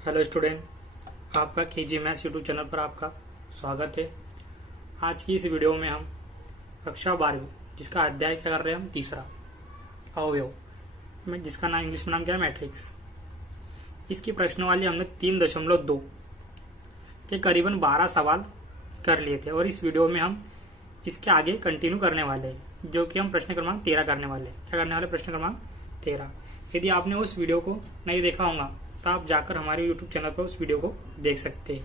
Hello student, आपका KG maths YouTube channel पर आपका स्वागत है। आज की इस वीडियो में हम कक्षा 12वीं जिसका अध्याय क्या कर रहे हैं हम तीसरा अवयव में, जिसका नाम इंग्लिश में नाम क्या है मैट्रिक्स। इसकी प्रश्नवाली हमने 3.2 के करीबन 12 सवाल कर लिए थे और इस वीडियो में हम इसके आगे कंटिन्यू करने वाले हैं, जो कि हम प्रश्न क्रमांक 13 करने वाले हैं। क्या करने वाले? प्रश्न क्रमांक 13। यदि आपने उस वीडियो को नहीं देखा होगा तो आप जाकर हमारे YouTube चैनल पर उस वीडियो को देख सकते हैं।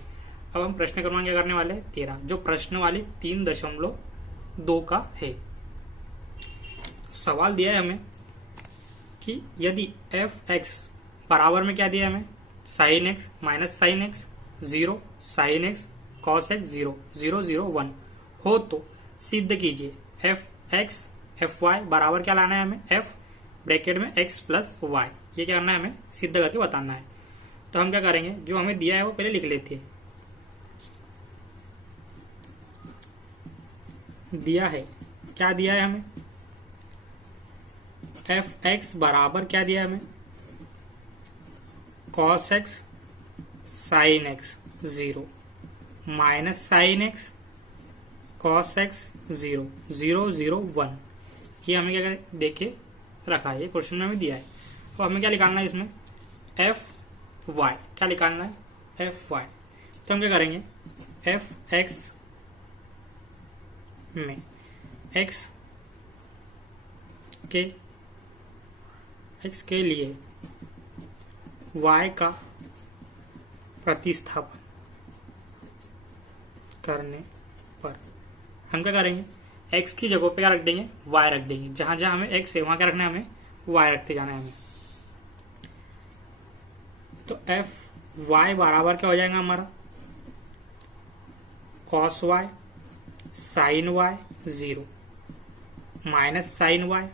अब हम प्रश्न क्रमांक क्या करने वाले हैं? 13, जो प्रश्न वाली 3.2 का है। सवाल दिया है हमें कि यदि एफ एक्स बराबर में क्या दिया है हमें? Sine x minus sine x 0, sign x cos x 0, 0, 0, 1 हो तो सिद्ध कीजिए एफ एक्स एफ वाई बराबर क्या लाना है हमें? एफ ब्रैकेट में एक्स प्लस वाई। ये क्या करना है? हमें सिद्ध करके बताना है। तो हम क्या करेंगे, जो हमें दिया है वो पहले लिख लेते हैं। दिया है, क्या दिया है हमें? एफ एक्स बराबर क्या दिया है हमें? Cos x sine x 0 minus sine x cos x 0, 0, 0, 1। ये हमें क्या देखे रखा है, ये क्वेश्चन में हमें दिया है। तो हमें क्या निकालना है इसमें? F Y. क्या निकालना है? F Y. तो हम क्या करेंगे, एफ एक्स में एक्स के लिए वाई का प्रतिस्थापन करने पर हम क्या करेंगे, एक्स की जगह पे क्या रख देंगे? वाई रख देंगे। जहां जहां हमें एक्स है वहां क्या रखना है? हमें वाई रखते जाना है हमें। तो एफ वाई बराबर क्या हो जाएगा हमारा? Cos y sine y 0 minus sine y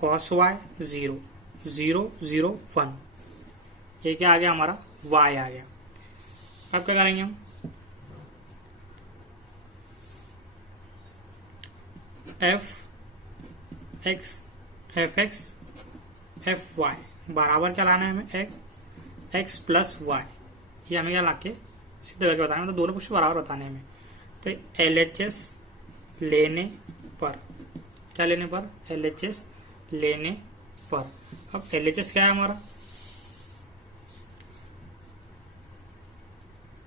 cos y 0, 0, 0, 1। ये क्या आ गया हमारा? वाई आ गया। अब क्या करेंगे हम? एफ एक्स एफ वाई बराबर क्या लाना है हमें? X plus y. ये हमें क्या लाके सिद्ध करके बताना है, मतलब दोनों कुछ बराबर बताने हमें। तो LHS लेने पर, क्या लेने पर? LHS लेने पर। अब LHS क्या है हमारा?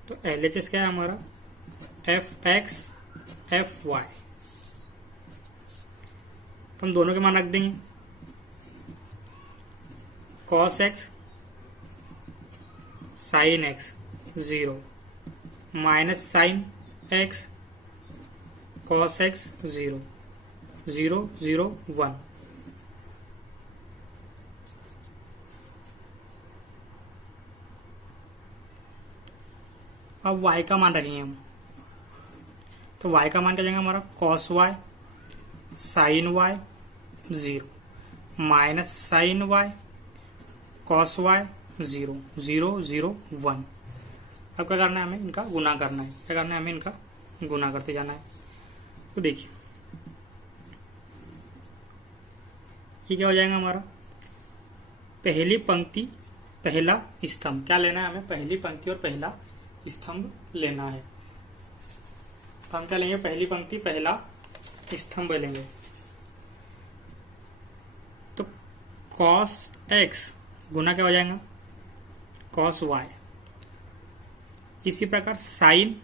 तो LHS क्या है हमारा? F x f Y. तो हम दोनों के मान रख देंगे। Cos x sine x 0 minus sine x cos x 0, 0, 0, 1। अब y का मान रखेंगे हम। तो y का मान क्या जाएगा हमारा? Cos y sine y 0 minus sine y cos y 0, 0, 0, 1। अब क्या करना है हमें? इनका गुना करना है। क्या करना है हमें? इनका गुना करते जाना है। तो देखिए ये क्या हो जाएगा हमारा? पहली पंक्ति पहला स्तंभ। क्या लेना है हमें? पहली पंक्ति और पहला स्तंभ लेना है। तो हम क्या लेंगे? पहली पंक्ति पहला स्तंभ लेंगे। तो कॉस एक्स गुना क्या हो जाएगा? Cos y. इसी प्रकार साइन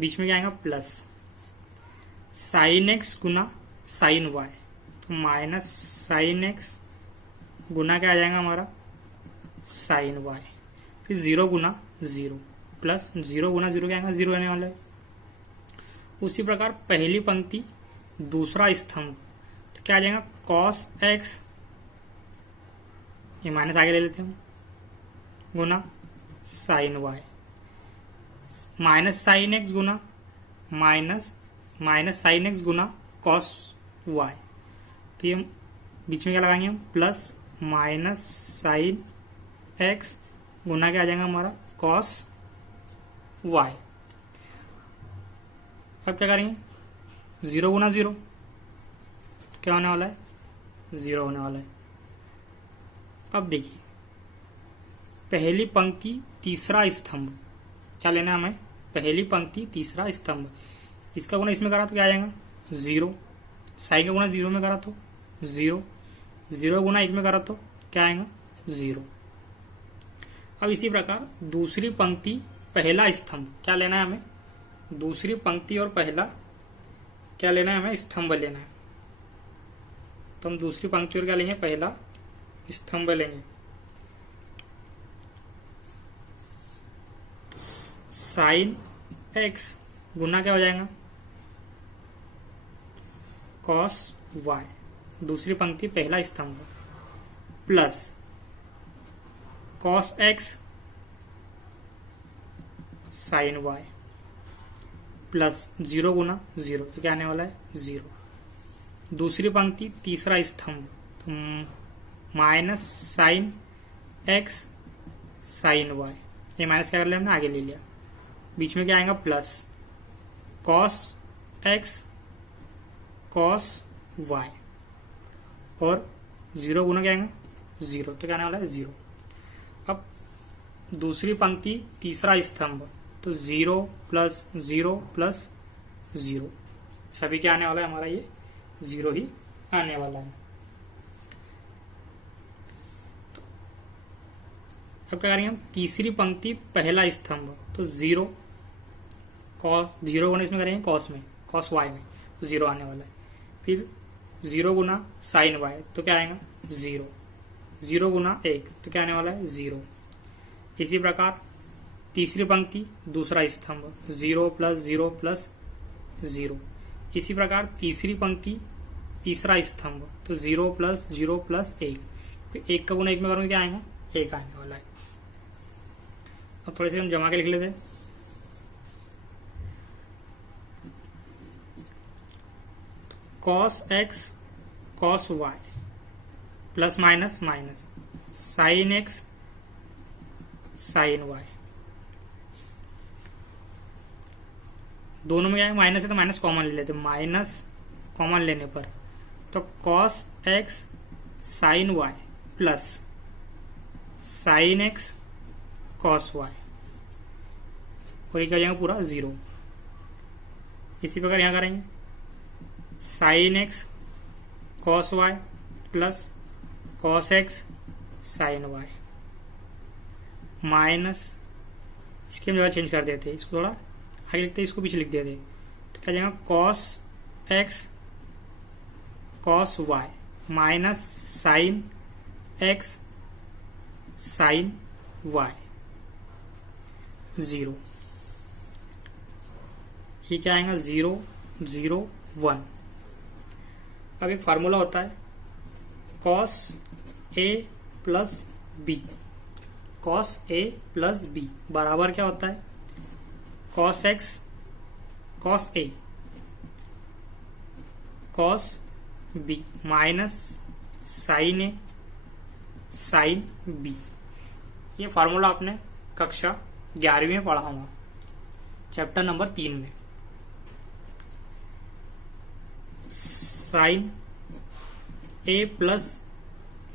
बीच में क्या आएगा? प्लस साइन एक्स गुना साइन वाई, तो माइनस साइन एक्स गुना क्या आ जाएगा हमारा? Sine y. फिर 0 गुना 0 प्लस 0 गुना 0 क्या आएगा? 0 आने वाला है। उसी प्रकार पहली पंक्ति दूसरा स्तंभ, तो क्या आ जाएगा? कॉस एक्स, ये माइनस आगे ले लेते हैं हम, गुना sine y minus sine x गुना माइनस साइन एक्स गुना कॉस वाई। तो ये बीच में क्या लगाएंगे हम? प्लस माइनस साइन एक्स गुना क्या आ जाएगा हमारा? Cos y. अब क्या करेंगे? 0 गुना 0 क्या होने वाला है? 0 होने वाला है। अब देखिए पहली पंक्ति तीसरा स्तंभ। क्या लेना है हमें? पहली पंक्ति तीसरा स्तंभ। इसका गुना इसमें करा तो क्या आ जाएगा? 0। साइन का गुना 0 में करा तो 0। 0 गुना 1 में करा तो क्या आएगा? 0। अब इसी प्रकार दूसरी पंक्ति पहला स्तंभ। क्या लेना है हमें? दूसरी पंक्ति और पहला क्या लेना है हमें? स्तंभ लेना है। तो हम दूसरी पंक्ति और क्या लेंगे? पहला स्तंभ लेंगे। तो साइन x गुना क्या हो जाएगा? कॉस y, दूसरी पंक्ति पहला स्तंभ, plus cos x sine y, plus 0 गुना 0, तो क्या आने वाला है? 0। दूसरी पंक्ति तीसरा स्तंभ, तो minus sine x sine y, ये माइनस क्या कर लिया हमने? आगे ले लिया। बीच में क्या आएगा? Plus cos x cos y, और 0 गुना क्या आएगा? 0, तो क्या आने वाला है? 0। अब दूसरी पंक्ति तीसरा स्तंभ, तो 0 प्लस 0 प्लस 0, सभी क्या आने वाला है हमारा? ये 0 ही आने वाला है। अब क्या करेंगे हम? तीसरी पंक्ति पहला स्तंभ, तो 0 कॉस 0 गुना इसमें करेंगे कॉस में, कॉस y में, तो 0 आने वाला है। फिर 0 गुना साइन y, तो क्या आएगा? 0। 0 गुना 1, तो क्या आने वाला है? 0। इसी प्रकार तीसरी पंक्ति दूसरा स्तंभ, 0 प्लस 0 प्लस 0। इसी प्रकार तीसरी पंक्ति तीसरा स्तंभ, तो 0 प्लस 0 प्लस 1। फिर 1 का गुना 1 में करोगे क्या आएगा? 1 आने वाला है। अब थोड़े से हम जमा के लिख लेते हैं। Cos x cos y plus minus minus sine x sine y, दोनों में क्या है? माइनस है तो माइनस कॉमन ले लेते हैं। माइनस कॉमन लेने पर तो cos x sine y plus sine x cos y, और ये क्या हो जाएगा? पूरा 0। इसी प्रकार यहां करेंगे sine x cos y plus cos x sine y, minus इसकी हम जगह चेंज कर देते हैं, इसको थोड़ा आगे लिखते हैं, इसको पीछे लिख देते हैं, तो क्या जाएगा? Cos x cos y minus sine x sine y, 0। ये क्या आएगा? 0 0 1। अब एक फार्मूला होता है cos a plus B. Cos a plus B बराबर क्या होता है? Cos x cos a cos b minus sine a sine b। ये फार्मूला आपने कक्षा 11वीं में पढ़ा होगा, चैप्टर नंबर 3 में। साइन a प्लस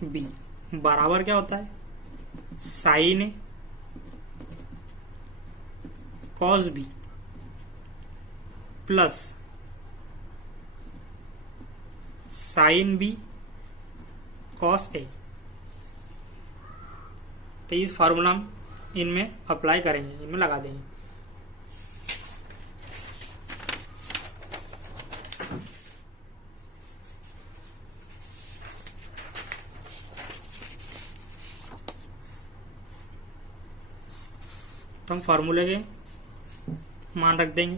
बी बराबर क्या होता है? Sine a cos b plus sine b cos a। तो इस फार्मूला हम इनमें अप्लाई करेंगे, इनमें लगा देंगे। तो हम फार्मूले के मान रख देंगे।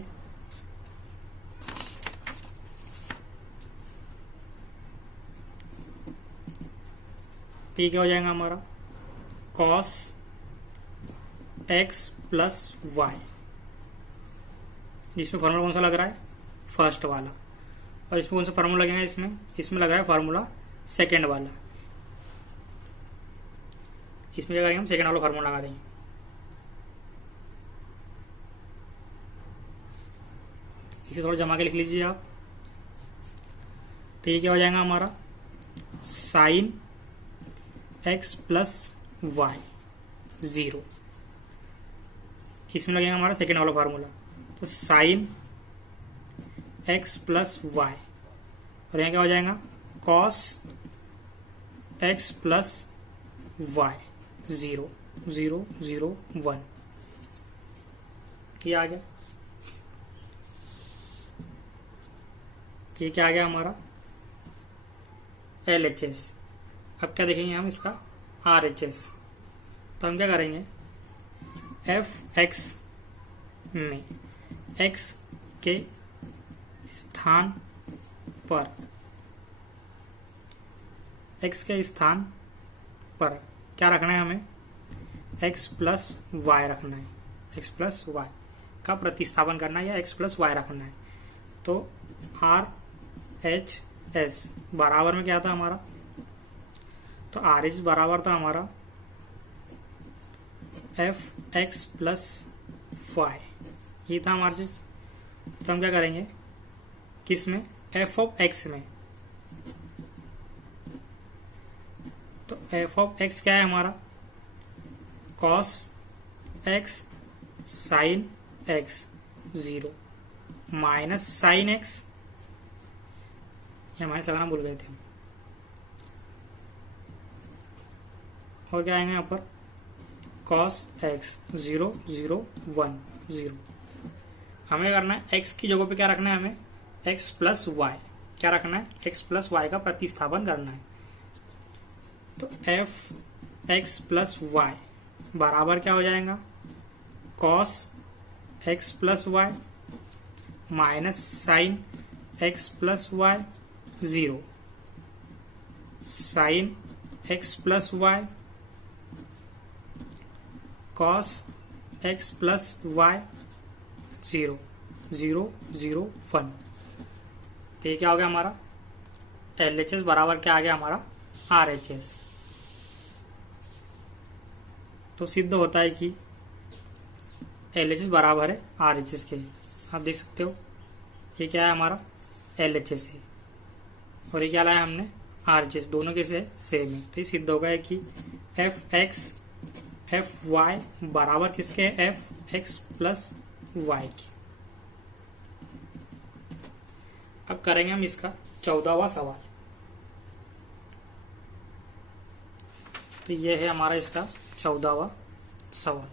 तो क्या हो जाएगा हमारा? कॉस x प्लस वाई, जिसमें फार्मूला कौन सा लग रहा है? फर्स्ट वाला। और इसमें कौन सा फार्मूला लगेगा? इसमें लग रहा है फार्मूला सेकेंड वाला। इसमें क्या करेंगे हम? सेकेंड वाला फार्मूला लगा देंगे। इसे थोड़ा जमा के लिख लीजिए आप। तो ये क्या हो जाएगा हमारा? Sine x plus y 0। इसमें लगेगा हमारा सेकेंड वाला फार्मूला, तो साइन x प्लस वाई, और यहाँ क्या हो जाएगा कॉस x प्लस वाई, 0 0 0 1। ये आ गया, ये क्या आ गया हमारा LHS। अब क्या देखेंगे हम इसका RHS। तो हम क्या करेंगे, fx में x के स्थान पर, x के स्थान पर क्या रखना है हमें, x प्लस वाई रखना है, x प्लस वाई का प्रतिस्थापन करना है या x प्लस वाई रखना है। तो RHS बराबर में क्या था हमारा, तो RHS बराबर था हमारा fx प्लस वाई, ये था हमारे चीज। तो हम क्या करेंगे, किस में, f ऑफ x में, तो f ऑफ x क्या है हमारा, cos x sin x 0 minus sine x, ये हमारे सगाना भूल गए थे, और क्या आएंगे यहाँ पर cos x 0 0 1 0। हमें करना है x की जगह पे क्या रखना है, हमें x प्लस वाई, क्या रखना है, x प्लस वाई का प्रतिस्थापन करना है। तो f x प्लस वाई बराबर क्या हो जाएगा, cos x plus y minus sine x plus y 0 sine x plus y cos x plus y 0 0 0 1। तो ये क्या हो गया हमारा LHS बराबर क्या आ गया हमारा RHS। तो सिद्ध होता है कि LHS बराबर है RHS के। आप देख सकते हो ये क्या है हमारा LHS है, और ये क्या लाया हमने RHS, दोनों कैसे है सेम है। तो ये सिद्ध होगा है कि fx fy बराबर किसके है, fx प्लस वाई की। अब करेंगे हम इसका 14वां सवाल। तो ये है हमारा इसका 14वां सवाल।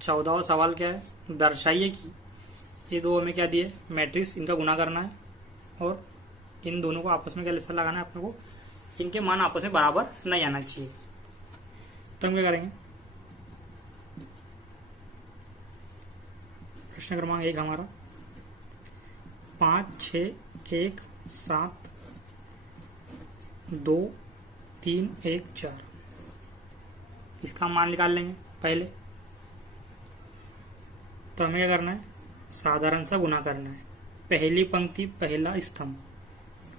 चौदहवां सवाल क्या है, दर्शाइए कि ये दो हमें क्या दिए, मैट्रिक्स, इनका गुना करना है और इन दोनों को आपस में क्या लेकर लगाना है अपने को, इनके मान आपस में बराबर नहीं आना चाहिए। तो हम क्या करेंगे, प्रश्न क्रमांक 1 हमारा 5 6 1 7 2 3 1 4, इसका मान निकाल लेंगे पहले। तो हमें क्या करना है, साधारण सा गुना करना है। पहली पंक्ति पहला स्तंभ,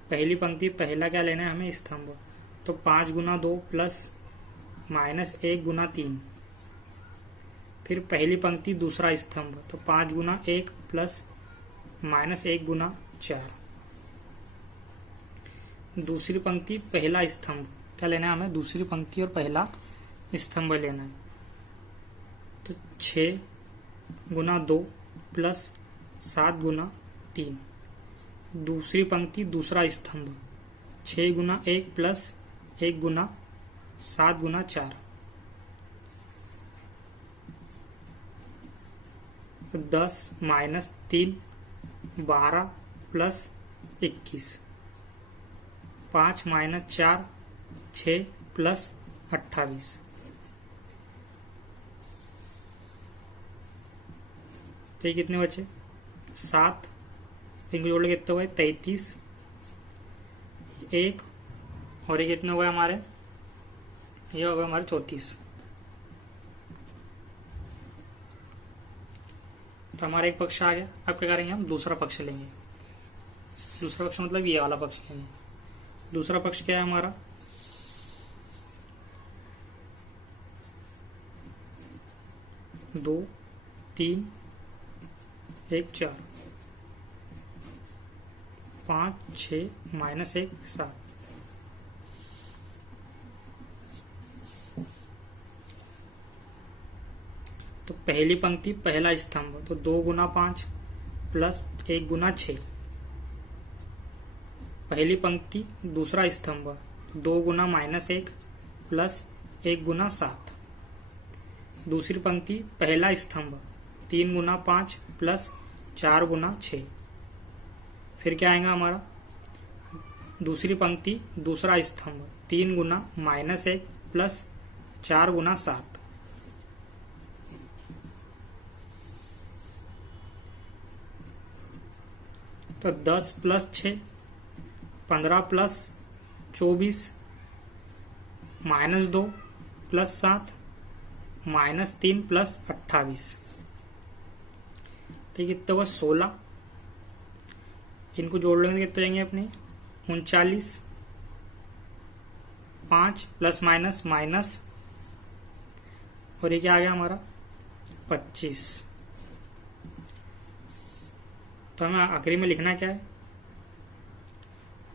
पहली पंक्ति पहला क्या लेना है हमें, स्तंभ। तो 5 गुना 2 प्लस माइनस 1 गुना 3, फिर पहली पंक्ति दूसरा स्तंभ, तो 5 गुना 1 प्लस माइनस 1 गुना 4। दूसरी पंक्ति पहला स्तंभ, क्या लेना है हमें, दूसरी पंक्ति और पहला स्तंभ लेना है। तो 6 गुना 2 प्लस 7 गुना 3, दूसरी पंक्ति दूसरा स्तंभ, 6 गुना 1 प्लस 1 गुना 7 गुना 4, 10 माइनस 3 12 प्लस 21, 5 माइनस 4 6 प्लस 28। तो ये कितने बचे, 7, इनको जोड़ के कितने हो गए 33, 1 और ये कितने हो गए हमारे, ये हो गए हमारे 34। तो हमारा एक पक्ष आ गया। अब क्या करेंगे, हम दूसरा पक्ष लेंगे। दूसरा पक्ष मतलब ये वाला पक्ष लेंगे। दूसरा पक्ष क्या है हमारा, 2 3 1 4। 5 6 -1 7। तो पहली पंक्ति पहला स्तंभ तो 2 गुना 5 प्लस 1 गुना 6। पहली पंक्ति दूसरा स्तंभ 2 गुना -1 प्लस 1 गुना 7। दूसरी पंक्ति पहला स्तंभ 3 गुना 5 प्लस 4 गुना 6। फिर क्या आएगा हमारा दूसरी पंक्ति दूसरा स्तंभ 3 गुना -1 प्लस 4 गुना 7। तो 10 प्लस 6 15 प्लस 24 -2 प्लस 7 -3 प्लस 28। ठीक है, कितना हुआ 16। इनको जोड़ लेंगे कितने जाएंगे अपने 39। 5 प्लस माइनस माइनस और ये क्या आ गया हमारा 25। तो हमें आखिरी में लिखना क्या है,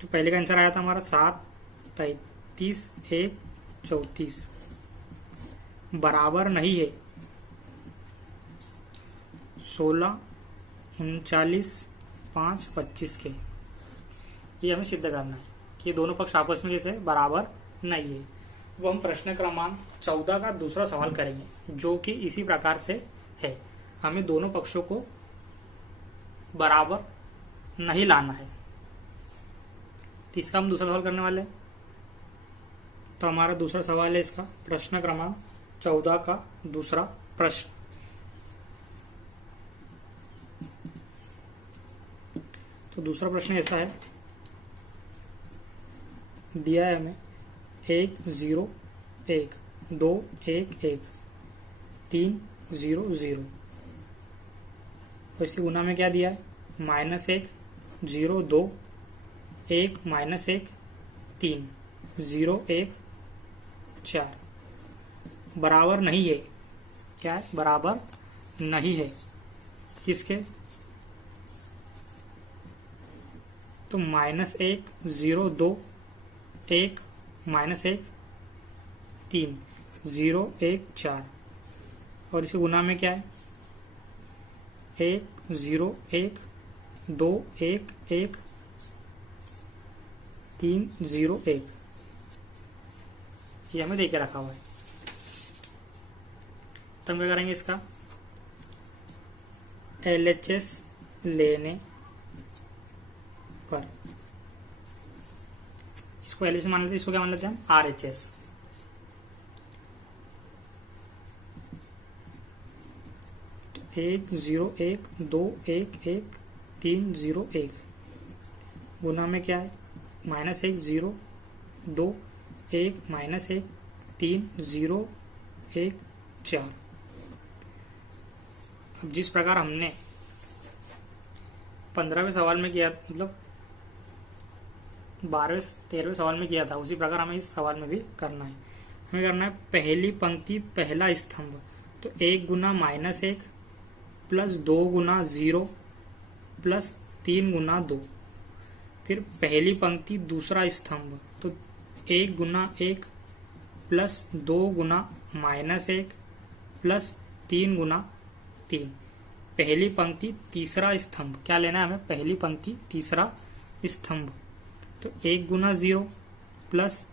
जो पहले का आंसर आया था हमारा 7 33 1 34 बराबर नहीं है 16 39 5 25 के। ये हमें सिद्ध करना है कि ये दोनों पक्ष आपस में कैसे बराबर नहीं है। वो हम प्रश्न क्रमांक 14 का दूसरा सवाल करेंगे जो कि इसी प्रकार से है। हमें दोनों पक्षों को बराबर नहीं लाना है, तो इसका हम दूसरा सवाल करने वाले हैं। तो हमारा दूसरा सवाल है इसका प्रश्न क्रमांक 14 का दूसरा प्रश्न। तो दूसरा प्रश्न ऐसा है, दिया है हमें 1 0 1 2 1 1 3 0 0 और इसी गुना में क्या दिया है -1 0 2 1 -1 3 0 1 4 बराबर नहीं है। क्या है बराबर नहीं है किसके, तो -1 0 2 1 -1 3 0 1 4 और इसे गुना में क्या है 1 0 1 2 1 1 3 0 1। ये हमें देके रखा हुआ है। तो हम क्या करेंगे इसका LHS लेने पर, इसको LHS मान लेते हैं, इसको क्या मान लेते हैं हम RHS। तो 1 0 1 2 1 1 3 0 1 गुना में क्या है -1 0 2 1 -1 3 0 1 4। अब जिस प्रकार हमने 15वें सवाल में किया, मतलब 12वें 13वें सवाल में किया था, उसी प्रकार हमें इस सवाल में भी करना है। हमें करना है पहली पंक्ति पहला स्तंभ तो 1 गुना -1 प्लस 2 गुना 0 प्लस 3 गुना 2। फिर पहली पंक्ति दूसरा स्तंभ तो 1 गुना 1 प्लस 2 गुना -1 प्लस 3 गुना 3। पहली पंक्ति तीसरा स्तंभ, क्या लेना है हमें पहली पंक्ति तीसरा स्तंभ तो 1 गुना 0 प्लस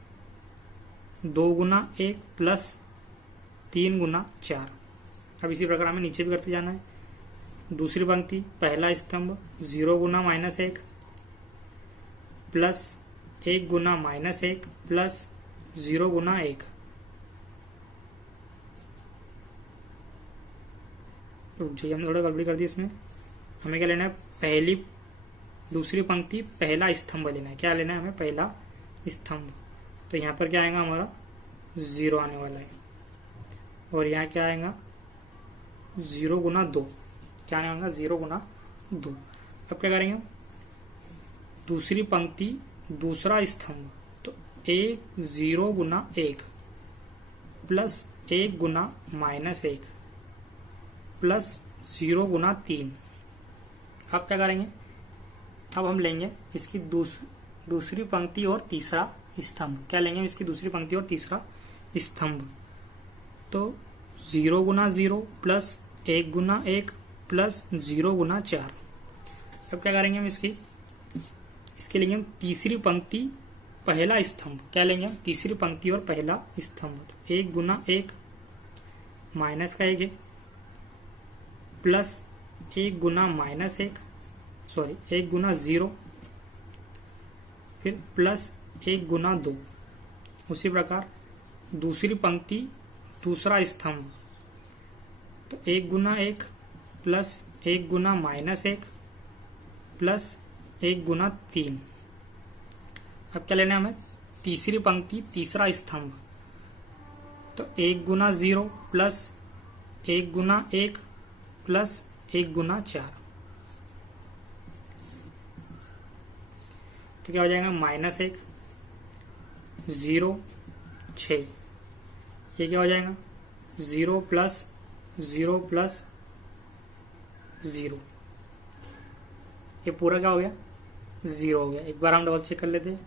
2 गुना 1 प्लस 3 गुना 4। अब इसी प्रकार हमें नीचे भी करते जाना है। दूसरी पंक्ति पहला स्तंभ 0 गुना -1 प्लस 1 गुना -1 प्लस 0 गुना 1। हम थोड़ा गड़बड़ी कर दी इसमें। हमें क्या लेना है पहली दूसरी पंक्ति पहला स्तंभ लेना है। क्या लेना है हमें पहला स्तंभ, तो यहाँ पर क्या आएगा हमारा 0 आने वाला है और यहाँ क्या आएगा 0 गुना 2। क्या आने वाला 0 गुना 2। अब क्या करेंगे दूसरी पंक्ति दूसरा स्तंभ तो 1 0 गुना 1 प्लस 1 गुना -1 प्लस 0 गुना 3। अब क्या करेंगे अब हम लेंगे इसकी दूसरी पंक्ति और तीसरा स्तंभ। क्या लेंगे हम इसकी दूसरी पंक्ति और तीसरा स्तंभ। तो 0 गुना 0 प्लस 1 गुना 1 प्लस 0 गुना 4। अब क्या करेंगे हम इसके लेंगे हम तीसरी पंक्ति पहला स्तंभ। क्या लेंगे हम तीसरी पंक्ति और पहला स्तंभ। तो 1 गुना 1 माइनस का 1 है प्लस 1 गुना माइनस 1 गुना 0 फिर प्लस 1 गुना 2। उसी प्रकार दूसरी पंक्ति दूसरा स्तंभ। तो 1 गुना 1 प्लस 1 गुना माइनस 1 प्लस 1 गुना 3। अब क्या लेना है हमें तीसरी पंक्ति तीसरा स्तंभ। तो 1 गुना 0 प्लस 1 गुना 1 प्लस 1 गुना 4। तो क्या हो जाएगा -1 0 6। ये क्या हो जाएगा 0 प्लस 0 प्लस 0। ये पूरा क्या हो गया 0 हो गया। एक बार हम डबल चेक कर लेते हैं।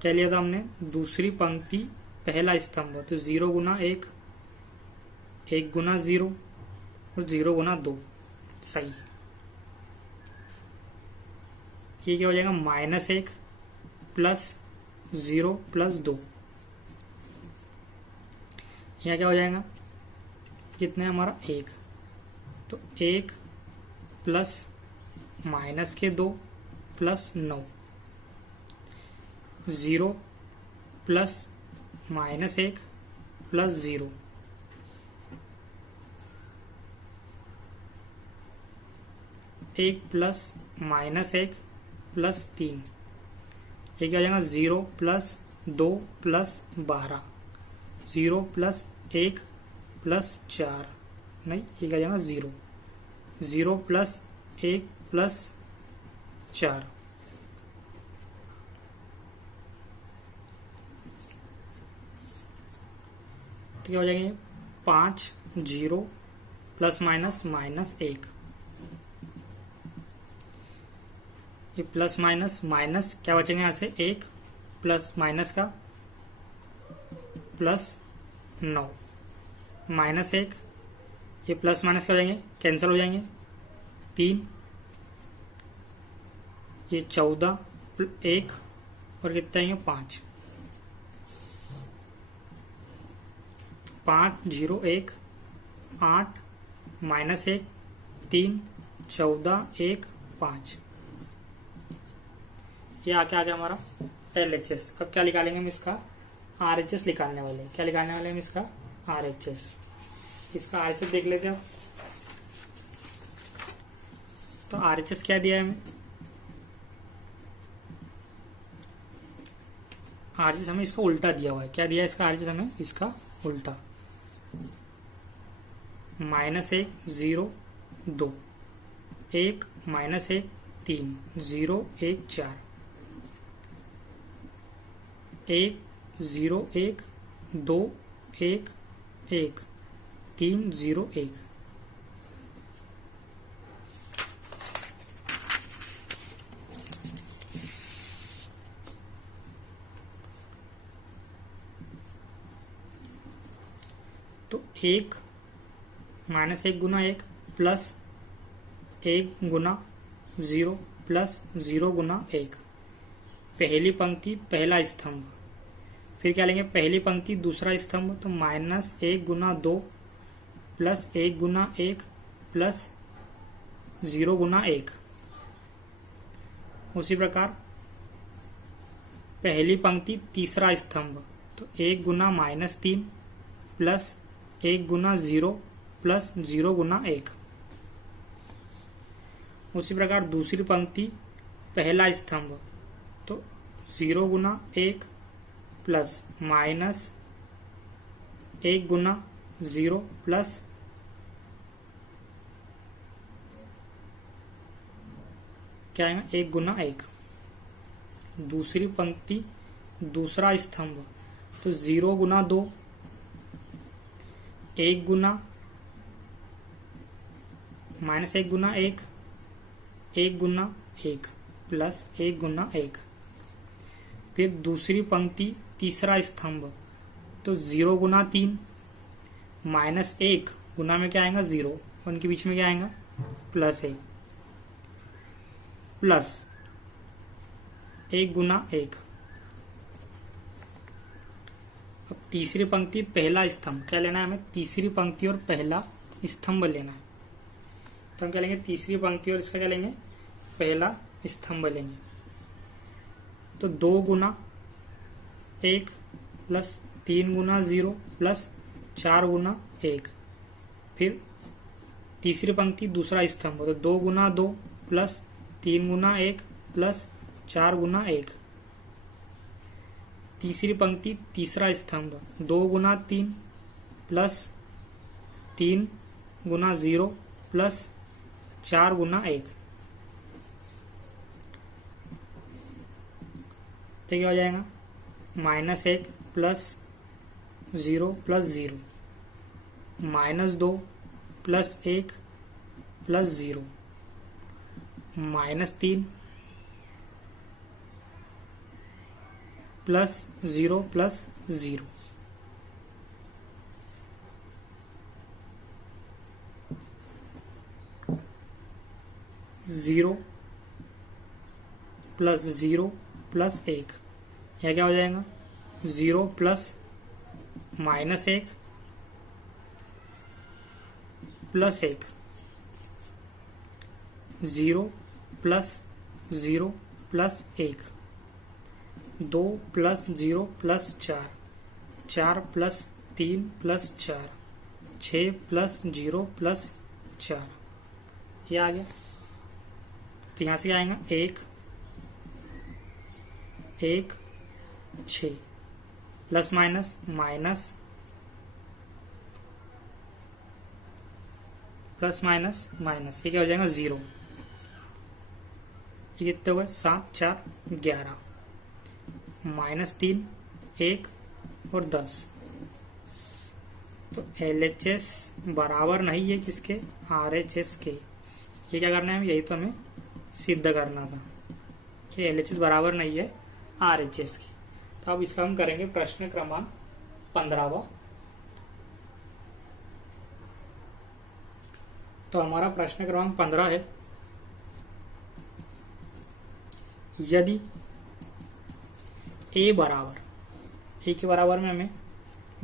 क्या लिया था हमने दूसरी पंक्ति पहला स्तंभ। तो 0 गुना 1 1 गुना 0 और 0 गुना 2 सही। ये क्या हो जाएगा -1 प्लस 0 प्लस 2। यहाँ क्या हो जाएगा कितना है हमारा 1। तो 1 प्लस माइनस के 2 प्लस 9 0 प्लस -1 प्लस 0। एक प्लस -1 प्लस 3। ये क्या हो जाएगा 0 प्लस 2 प्लस 12। 0 प्लस 1 प्लस 4 नहीं, ये क्या हो जाएगा 0। 0 प्लस 1 प्लस 4। तो क्या हो जाएंगे 5 0 प्लस माइनस -1। ये प्लस माइनस क्या बचेंगे यहाँ से 1 प्लस माइनस का प्लस 9 -1। ये प्लस माइनस क्या हो जाएंगे कैंसिल हो जाएंगे 3। ये 14 1 और कितना है 5। 5 0 1 8 -1 3 14 1 5। ये आके आ गया हमारा LHS। अब क्या निकालेंगे हम इसका RHS निकालने वाले। क्या निकालने वाले हम इसका RHS। इसका RHS देख लेते हैं। तो RHS क्या दिया है हमें RHS हमें इसका उल्टा दिया हुआ है। क्या दिया है इसका RHS हमें इसका उल्टा। -1 0 2 1 -1 3 0 1 4 1 0 1 2 1 1 3 0 1। तो 1 -1 गुना 1 प्लस 1 गुना 0 प्लस 0 गुना 1। पहली पंक्ति पहला स्तंभ। फिर क्या लेंगे पहली पंक्ति दूसरा स्तंभ। तो -1 गुना 2 प्लस 1 गुना 1 प्लस 0 गुना 1। उसी प्रकार पहली पंक्ति तीसरा स्तंभ। तो 1 गुना -3 प्लस 1 गुना 0 प्लस 0 गुना 1। उसी प्रकार दूसरी पंक्ति पहला स्तंभ। तो 0 गुना 1 प्लस -1 गुना 0 प्लस क्या आएगा 1 गुना 1। दूसरी पंक्ति दूसरा स्तंभ। तो 0 गुना 2 1 गुना -1 गुना 1 1 गुना 1 प्लस 1 गुना 1। फिर दूसरी पंक्ति तीसरा स्तंभ, तो 0 गुना 3 माइनस 1 गुना में क्या आएगा 0, उनके बीच में क्या आएगा प्लस 1, प्लस 1 गुना 1। अब तीसरी पंक्ति पहला स्तंभ, क्या लेना है हमें, तीसरी पंक्ति और पहला स्तंभ लेना है। तो हम क्या लेंगे, तीसरी पंक्ति और इसका क्या लेंगे, पहला स्तंभ लेंगे। तो 2 गुना 1 प्लस 3 गुना 0 प्लस 4 गुना 1। फिर तीसरी पंक्ति दूसरा स्तंभ, तो 2 गुना 2 प्लस 3 गुना 1 प्लस 4 गुना 1। तीसरी पंक्ति तीसरा स्तंभ, 2 गुना 3 प्लस 3 गुना 0 प्लस 4 गुना 1। तो क्या हो जाएगा, minus 1 plus 0 plus 0, minus 2 plus 1 plus 0, minus 3 plus 0 plus 0। Zero plus 0 plus 1, यह क्या हो जाएगा 0 plus minus 1 plus 1, 0 plus 0 plus 1, 2 plus 0 plus 4, 4 plus 3 plus 4, 6 plus 0 plus 4, ये आ गया। तो यहाँ से आएगा 1 1 6 plus minus minus plus minus minus, ये क्या हो जाएगा 0। ये कितने हुए 7 4 11, माइनस 3 1 और 10। तो LHS बराबर नहीं है किसके, RHS के। ये क्या करना है, यही तो हमें सिद्ध करना था कि LHS बराबर नहीं है RHS की। तो अब इसका हम करेंगे प्रश्न क्रमांक 15वां। तो हमारा प्रश्न क्रमांक 15 है, यदि A बराबर, A के बराबर में हमें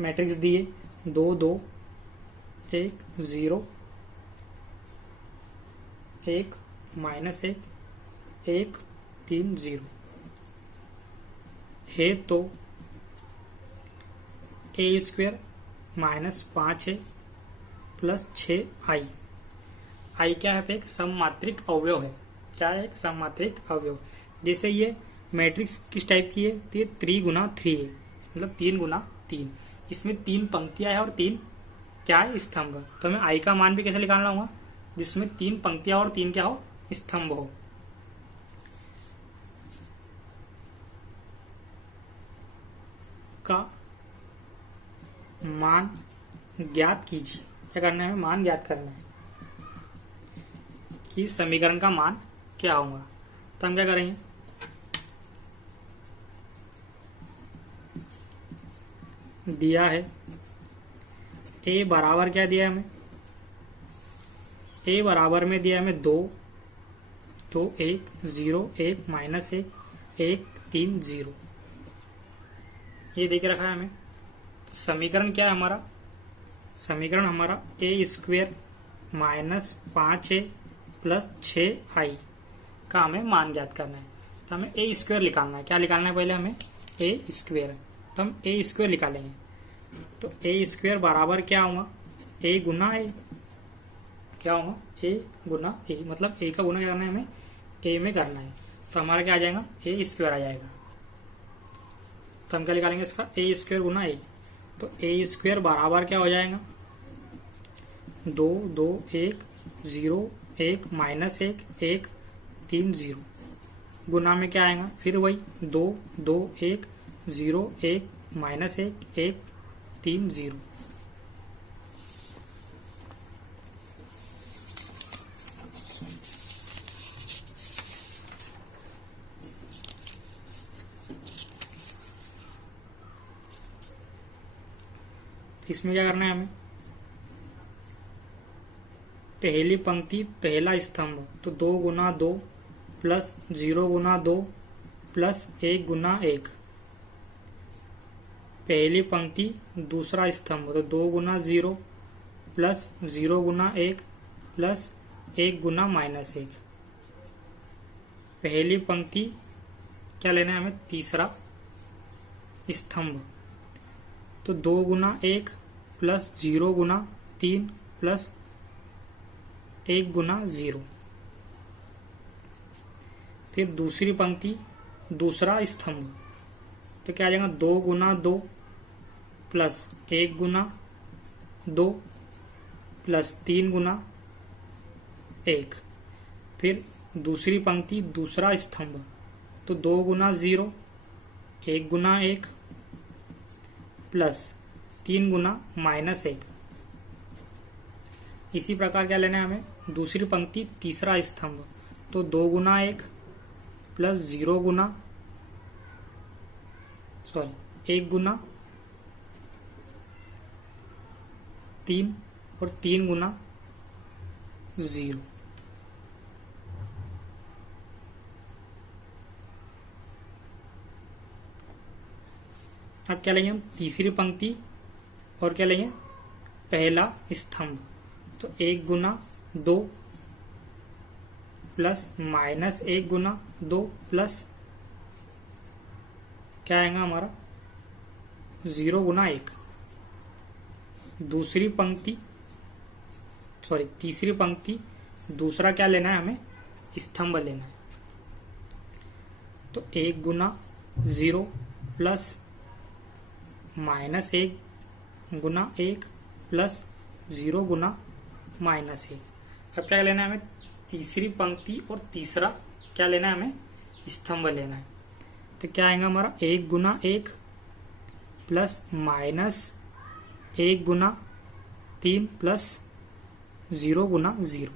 मैट्रिक्स दिए 2 2 1 0 1 माइनस 1 1 3 0 है, तो A स्क्वायर माइनस 5 है प्लस 6 आई क्या है, एक सममात्रिक अवयव है। क्या है, एक सममात्रिक अवयव। जैसे ये मैट्रिक्स किस टाइप की है, तो ये 3 गुना 3 है, मतलब 3 गुना 3। इसमें 3 पंक्तियां है और 3 क्या है, स्तंभ। तो हमें आई का मान भी कैसे निकालना होगा, जिसमें 3 पंक्तियां और 3 क्या हो, स्तंभ हो। का मान ज्ञात कीजिए। क्या करना है, हमें मान ज्ञात करना है कि समीकरण का मान क्या होगा। तो हम क्या करेंगे, दिया है A बराबर क्या दिया है हमें, A बराबर में दिया हमें 2 तो 1 0 1 माइनस 1 1 3 0, ये देख रखा है हमें। तो समीकरण क्या है हमारा, समीकरण हमारा A square minus 5A plus 6I का हमें मान ज्ञात करना है। तो हमें A स्क्वायर निकालना है। क्या निकालना है, पहले हमें A स्क्वायर, तो हम A स्क्वायर निकालेंगे। तो A स्क्वायर बराबर क्या होगा, A गुना A, क्या होगा A गुना A, मतलब A का गुना क्या करना है, हमें A में करना है। तो हमारा क्या आ जाएगा, A स्क्वायर आ जाएगा। तो हम क्या निकालेंगे इसका, A स्क्वायर गुना A। तो A स्क्वायर बराबर क्या हो जाएगा, 2 2 1 0 1 माइनस 1 1 3 0, गुना में क्या आएगा, फिर वही 2 2 1 0 1 माइनस 1 1 3 0। इसमें क्या करना है हमें, पहली पंक्ति पहला स्तंभ, तो 2 गुना 2 प्लस 0 गुना 2 प्लस 1 गुना 1। पहली पंक्ति दूसरा स्तंभ, तो 2 गुना 0 प्लस 0 गुना 1 प्लस 1 गुना -1। पहली पंक्ति क्या लेना है हमें, तीसरा स्तंभ, तो 2 गुना 1 प्लस 0 गुना 3 प्लस 1 गुना 0। फिर दूसरी पंक्ति दूसरा स्तंभ, तो क्या आ जाएगा, 2 गुना 2 प्लस 1 गुना 2 प्लस 3 गुना 1। फिर दूसरी पंक्ति दूसरा स्तंभ, तो 2 गुना 0 1 गुना 1 प्लस 3 गुना -1। इसी प्रकार क्या लेना है हमें, दूसरी पंक्ति तीसरा स्तंभ, तो 2 गुना 1 प्लस 0 गुना 1 गुना 3 और 3 गुना 0। अब क्या लेंगे हम, तीसरी पंक्ति और क्या लेंगे, पहला स्तंभ, तो 1 गुना 2 प्लस -1 गुना 2 प्लस क्या आएगा हमारा 0 गुना 1। तीसरी पंक्ति दूसरा क्या लेना है हमें, स्तंभ लेना है, तो 1 गुना 0 प्लस -1 गुना 1 प्लस 0 गुना -1। अब क्या लेना है हमें, तीसरी पंक्ति और तीसरा क्या लेना है हमें, स्तंभ लेना है, तो क्या आएगा हमारा 1 गुना 1 प्लस -1 गुना 3 प्लस 0 गुना 0।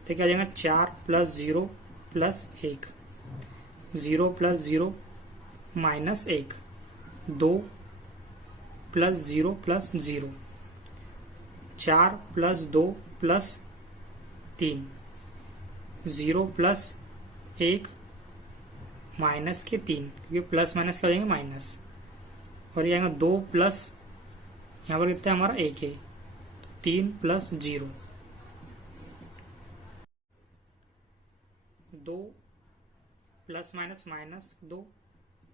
तो क्या आ जाएगा 4 plus 0 plus 1, 0 plus 0 -1, 2 plus 0 plus 0, 4 plus 2 plus 3, 0 plus 1 minus के 3, क्योंकि प्लस माइनस क्या हो जाएंगे माइनस, और ये आएगा 2 प्लस यहाँ पर कितना हमारा 1 है, 3 plus 0, 2 plus minus minus 2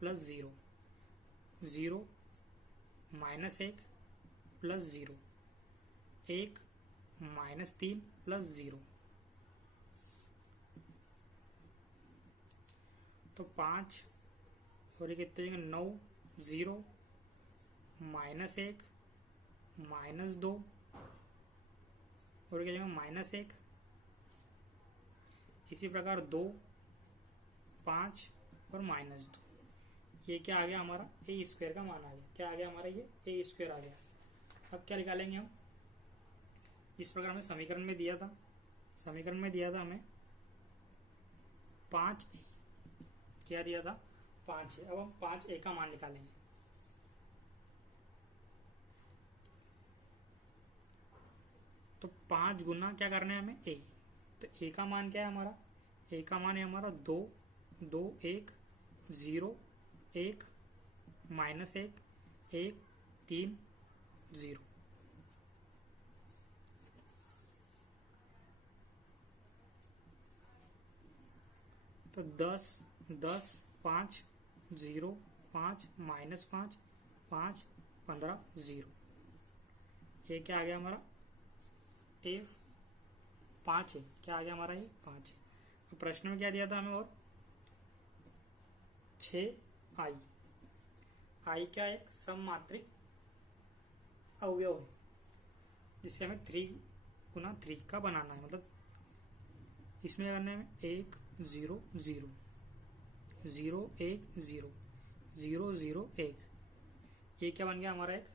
plus 0, 0 -1 plus 0, 1 -3 plus 0, तो 5 और ये कितने हो जाएंगे 9, 0 -1 -2 और क्या जाएगा -1। इसी प्रकार 2, 5 और -2, ये क्या आ गया हमारा ए स्क्वायर का मान आ गया। क्या आ गया हमारा, ये ए स्क्वायर आ गया। अब क्या निकालेंगे हम, जिस प्रकार हमें समीकरण में दिया था, हमें 5 क्या दिया था 5 है। अब हम 5 का मान निकालेंगे। तो 5 गुना क्या करना है हमें, ए, तो ए का मान क्या है हमारा, ए का मान है हमारा 2, 2 1 0 1 -1 1 3 0। तो 10 10 5 0 5 -5 5 15 0, ये क्या आ गया हमारा ए 5 है। क्या आ गया हमारा, ये 5 है। तो प्रश्न में क्या दिया था हमें, और 6i, आई क्या एक सममात्रिक अवयव है जिससे हमें 3 गुना 3 का बनाना है। मतलब इसमें करना है 1 0 0 0 1 0 0 0 1, ये क्या बन गया हमारा, एक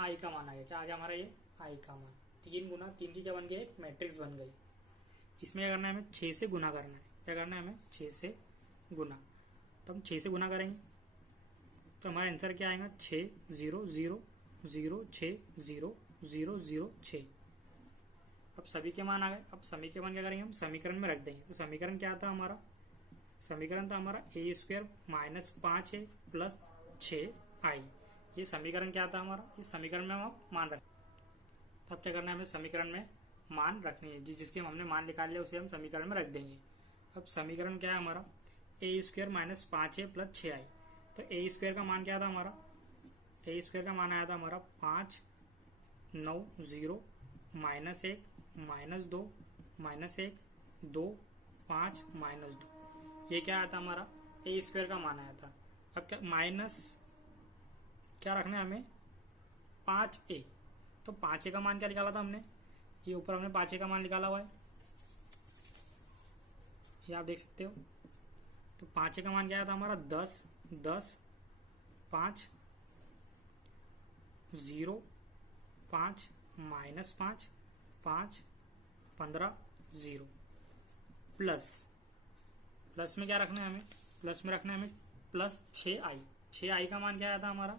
आई का मान आ गया। क्या आ गया हमारा, ये आई का मान। 3 गुना 3 की क्या बन गई, एक मैट्रिक्स बन गई। इसमें क्या करना है हमें, 6 से गुना करना है। क्या करना है हमें, 6 से गुना। तो हम 6 से गुना करेंगे तो हमारा आंसर क्या आएगा 6 0 0 0 6 अब सभी के मान आ गए। अब सभी के मान क्या करेंगे हम समीकरण में रख देंगे। तो समीकरण क्या था हमारा, समीकरण था हमारा a² - 5a प्लस 6i। ये समीकरण क्या था हमारा, इस समीकरण में हम मान रख। तब क्या करना है हमें समीकरण में मान रखनी है, जिसके हमने मान निकाल लिया उसे हम समीकरण में रख देंगे। अब समीकरण क्या है हमारा a² - 5a प्लस 6i। तो a² का मान क्या था हमारा, a² का मान आया था हमारा 5 9 0 -1 -2 -1 2 5 -2। ये क्या आया था हमारा a² का मान आया था। अब क्या माइनस क्या रखना है हमें 5a। तो 5a का मान क्या निकाला था हमने, ये ऊपर हमने 5a का मान निकाला हुआ है, ये आप देख सकते हो। तो 5a का मान क्या आया था हमारा 10 10 5 0 5 -5 5 15 0 प्लस में क्या रखना है हमें, प्लस में रखना है हमें प्लस 6i। 6i का मान क्या आया था हमारा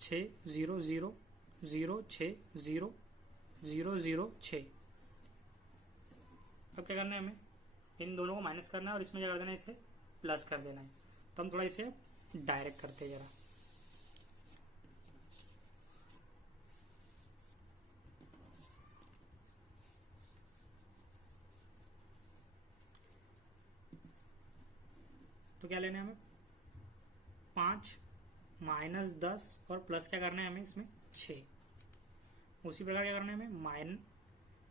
6 0 0 0 6 0 0 0 6। अब क्या करना है हमें इन दोनों को माइनस करना है और इसमें क्या कर देना है, इसे प्लस कर देना है। तो हम थोड़ा इसे डायरेक्ट करते हैं जरा। तो क्या लेना है हमें 5 -10 और प्लस क्या करना है हमें इसमें 6। उसी प्रकार क्या करना है हमें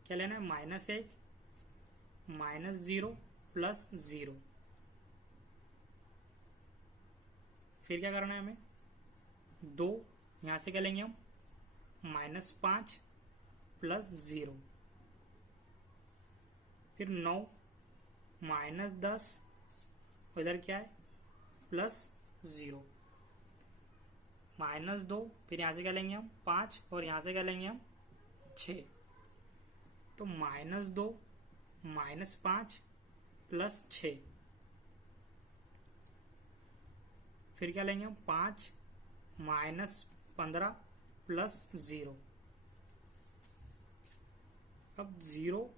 क्या लेना है -1 -0 प्लस 0। फिर क्या करना है हमें 2, यहां से क्या लेंगे हम -5 प्लस 0। फिर 9 -10 इधर क्या है प्लस 0 -2। फिर यहां से क्या लेंगे हम 5 और यहां से क्या लेंगे हम 6। तो -2 -5 प्लस 6। फिर क्या लेंगे हम 5 -15 प्लस 0। अब 0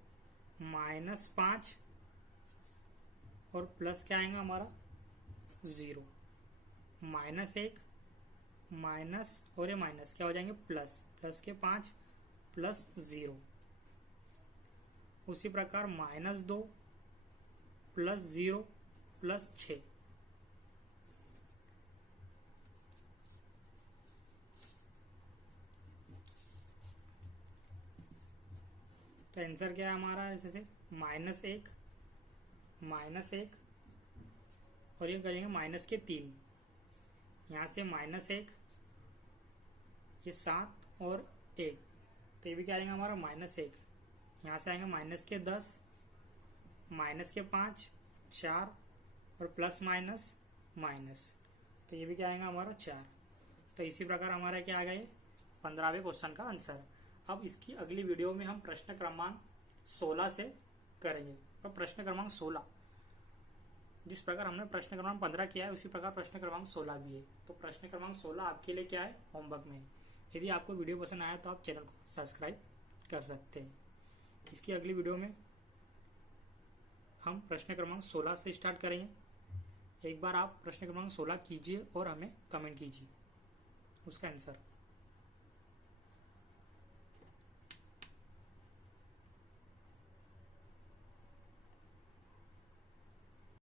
-5 और प्लस क्या आएगा हमारा 0 -1 माइनस और ये माइनस क्या हो जाएंगे प्लस के 5 प्लस 0। उसी प्रकार -2 प्लस 0 प्लस 6। तो आंसर क्या है हमारा, ऐसे से -1 और ये करेंगे माइनस के 3। यहाँ से -1 ये 7 और 1, तो ये भी क्या आएगा हमारा -1। यहाँ से आएंगे माइनस के 10 माइनस के 5 4 और प्लस माइनस माइनस, तो ये भी क्या आएगा हमारा 4। तो इसी प्रकार हमारा क्या आ गया 15वें क्वेश्चन का आंसर। अब इसकी अगली वीडियो में हम प्रश्न क्रमांक 16 से करेंगे। और प्रश्न क्रमांक 16 जिस प्रकार हमने प्रश्न क्रमांक 15 किया है उसी प्रकार प्रश्न क्रमांक 16 भी है। तो प्रश्न क्रमांक 16 आपके लिए क्या है होमवर्क में है। यदि आपको वीडियो पसंद आया तो आप चैनल को सब्सक्राइब कर सकते हैं। इसकी अगली वीडियो में हम प्रश्न क्रमांक 16 से स्टार्ट करेंगे। एक बार आप प्रश्न क्रमांक 16 कीजिए और हमें कमेंट कीजिए उसका आंसर।